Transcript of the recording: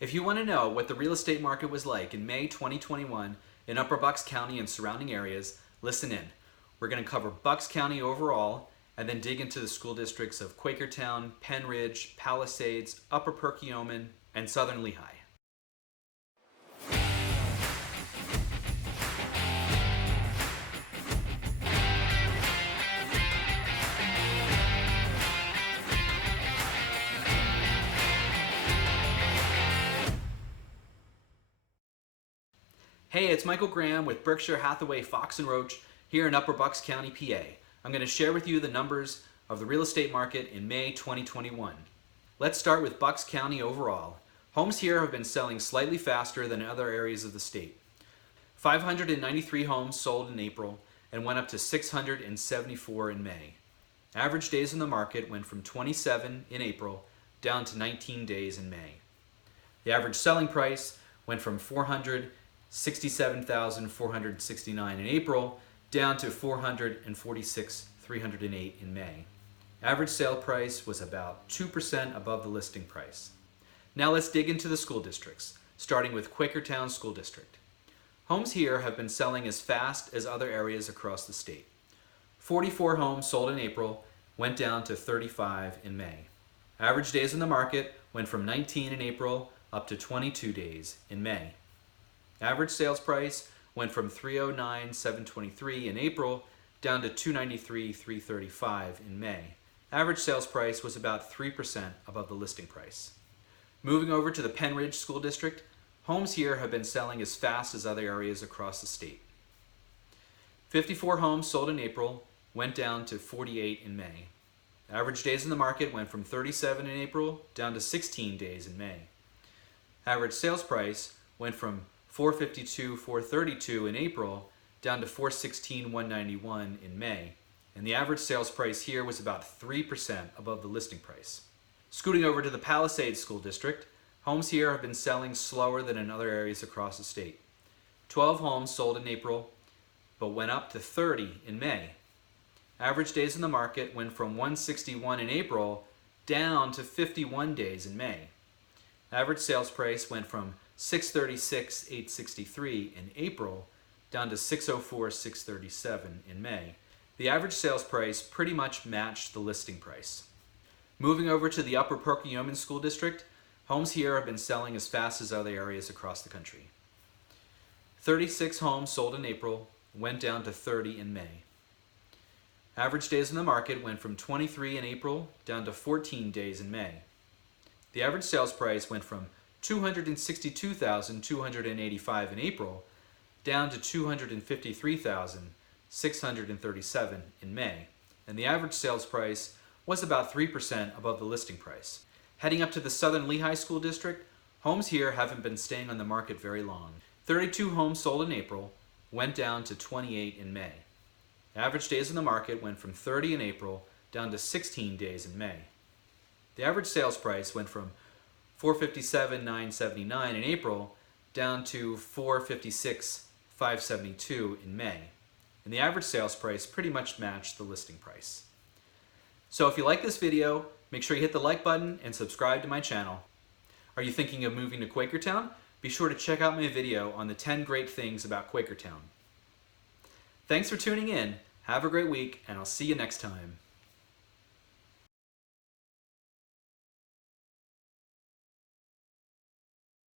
If you want to know what the real estate market was like in May 2021 in Upper Bucks County and surrounding areas, listen in. We're going to cover Bucks County overall and then dig into the school districts of Quakertown, Pennridge, Palisades, Upper Perkiomen, and Southern Lehigh. Hey, it's Michael Graham with Berkshire Hathaway Fox & Roach here in Upper Bucks County, PA. I'm going to share with you the numbers of the real estate market in May 2021. Let's start with Bucks County overall. Homes here have been selling slightly faster than in other areas of the state. 593 homes sold in April and went up to 674 in May. Average days in the market went from 27 in April down to 19 days in May. The average selling price went from $467,469 in April down to $446,308 in May. Average sale price was about 2% above the listing price. Now let's dig into the school districts, starting with Quakertown School District. Homes here have been selling as fast as other areas across the state. 44 homes sold in April went down to 35 in May. Average days in the market went from 19 in April up to 22 days in May. Average sales price went from $309,723 in April down to $293,335 in May. Average sales price was about 3% above the listing price. Moving over to the Pennridge School District, homes here have been selling as fast as other areas across the state. 54 homes sold in April went down to 48 in May. Average days in the market went from 37 in April down to 16 days in May. Average sales price went from $452,432 in April down to $416,191 in May, and the average sales price here was about 3% above the listing price. Scooting over to the Palisades School District, homes here have been selling slower than in other areas across the state. 12 homes sold in April, but went up to 30 in May. Average days in the market went from 161 in April down to 51 days in May. Average sales price went from $636,863 in April down to $604,637 in May. The average sales price pretty much matched the listing price. Moving over to the Upper Perkiomen School District, homes here have been selling as fast as other areas across the country. 36 homes sold in April went down to 30 in May. Average days in the market went from 23 in April down to 14 days in May. The average sales price went from $262,285 in April down to $253,637 in May, and the average sales price was about 3% above the listing price. Heading up to the Southern Lehigh School District, homes here haven't been staying on the market very long. 32 homes sold in April went down to 28 in May. Average days in the market went from 30 in April down to 16 days in May. The average sales price went from $457,979 in April down to $456,572 in May, and the average sales price pretty much matched the listing price. So if you like this video, make sure you hit the like button and subscribe to my channel. Are you thinking of moving to Quakertown? Be sure to check out my video on the 10 great things about Quakertown. Thanks for tuning in, have a great week, and I'll see you next time.